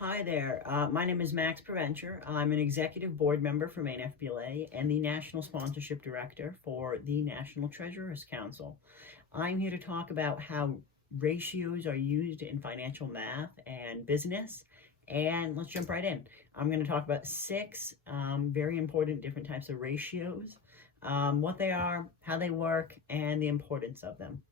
Hi there. My name is Max Preventure. I'm an executive board member for BME-FBLA and the National Sponsorship Director for the National Treasurers Council. I'm here to talk about how ratios are used in financial math and business. And let's jump right in. I'm going to talk about six very important different types of ratios, what they are, how they work, and the importance of them.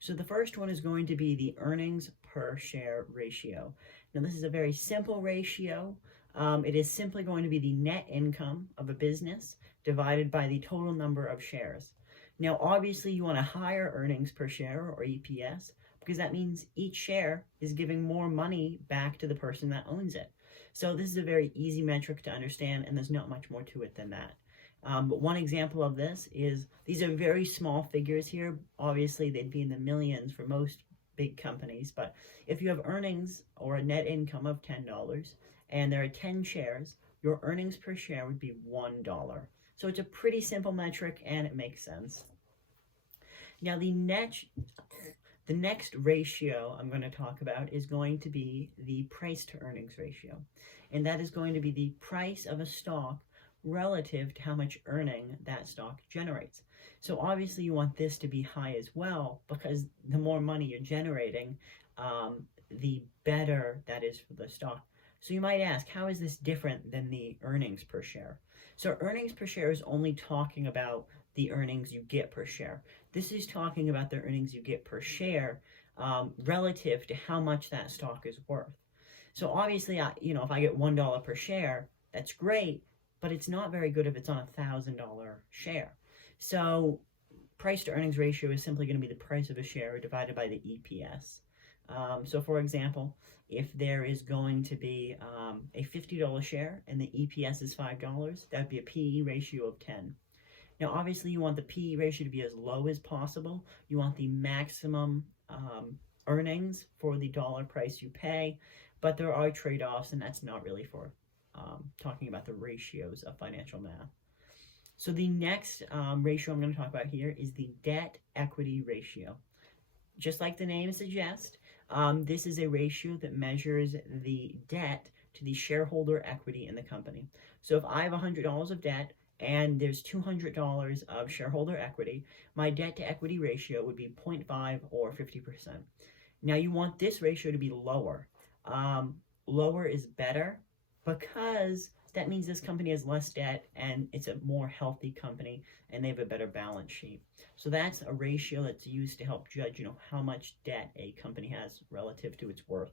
So the first one is going to be the earnings per share ratio. Now this is a very simple ratio. It is simply going to be the net income of a business divided by the total number of shares. Now obviously you want a higher earnings per share or EPS because that means each share is giving more money back to the person that owns it. So this is a very easy metric to understand and there's not much more to it than that. But one example of this is, these are very small figures here. Obviously, they'd be in the millions for most big companies. But if you have earnings or a net income of $10 and there are 10 shares, your earnings per share would be $1. So it's a pretty simple metric and it makes sense. Now, the next ratio I'm going to talk about is going to be the price to earnings ratio. And that is going to be the price of a stock relative to how much earning that stock generates. So obviously you want this to be high as well because the more money you're generating, the better that is for the stock. So you might ask, how is this different than the earnings per share? So earnings per share is only talking about the earnings you get per share. This is talking about the earnings you get per share relative to how much that stock is worth. So obviously, if I get $1 per share, that's great, but it's not very good if it's on a $1,000 share. So price to earnings ratio is simply going to be the price of a share divided by the EPS. So for example, if there is going to be a $50 share and the EPS is $5, that would be a PE ratio of 10. Now obviously you want the PE ratio to be as low as possible. You want the maximum earnings for the dollar price you pay, but there are trade-offs and that's not really for talking about the ratios of financial math. So the next ratio I'm going to talk about here is the debt equity ratio. Just like the name suggests, this is a ratio that measures the debt to the shareholder equity in the company. So if I have $100 of debt and there's $200 of shareholder equity, my debt to equity ratio would be 0.5 or 50%. Now you want this ratio to be lower. Lower is better, because that means this company has less debt and it's a more healthy company and they have a better balance sheet. So that's a ratio that's used to help judge, how much debt a company has relative to its worth.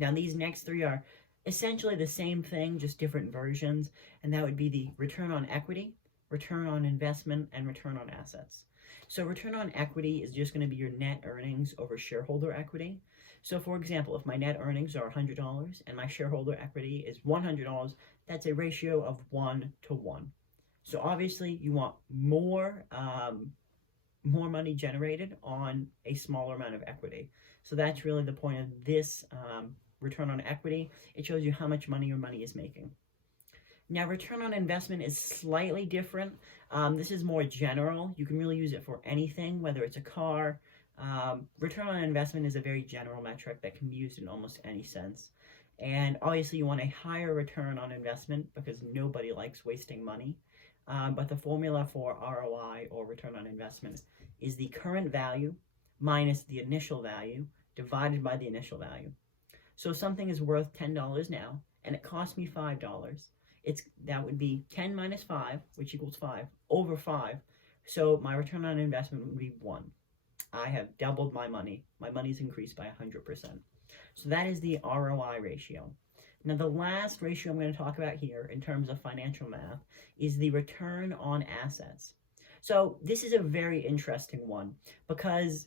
Now these next three are essentially the same thing, just different versions, and that would be the return on equity, return on investment, and return on assets. So return on equity is just going to be your net earnings over shareholder equity. So for example, if my net earnings are $100 and my shareholder equity is $100, that's a ratio of 1 to 1. So obviously you want more money generated on a smaller amount of equity. So that's really the point of this return on equity. It shows you how much money your money is making. Now, return on investment is slightly different. This is more general. You can really use it for anything, whether it's a car. Return on investment is a very general metric that can be used in almost any sense. And obviously, you want a higher return on investment because nobody likes wasting money. But the formula for ROI, or return on investment, is the current value minus the initial value divided by the initial value. So if something is worth $10 now and it cost me $5, that would be 10 minus 5, which equals 5, over 5. So my return on investment would be 1. I have doubled my money. My money's increased by 100%. So that is the ROI ratio. Now the last ratio I'm going to talk about here in terms of financial math is the return on assets. So this is a very interesting one because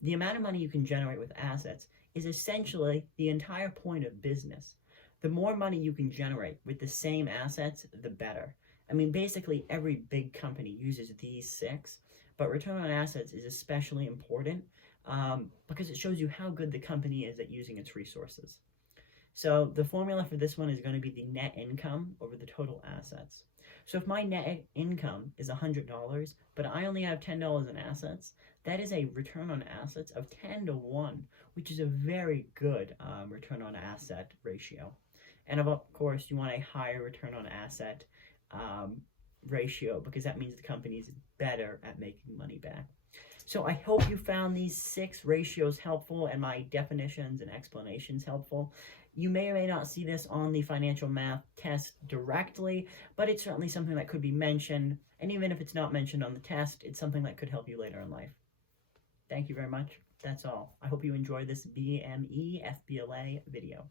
the amount of money you can generate with assets is essentially the entire point of business. The more money you can generate with the same assets, the better. I mean, basically every big company uses these 6, but return on assets is especially important because it shows you how good the company is at using its resources. So the formula for this one is going to be the net income over the total assets. So if my net income is $100, but I only have $10 in assets, that is a return on assets of 10 to 1, which is a very good return on asset ratio. And of course, you want a higher return on asset ratio, because that means the company is better at making money back. So I hope you found these 6 ratios helpful and my definitions and explanations helpful. You may or may not see this on the financial math test directly, but it's certainly something that could be mentioned. And even if it's not mentioned on the test, it's something that could help you later in life. Thank you very much. That's all. I hope you enjoyed this BME-FBLA video.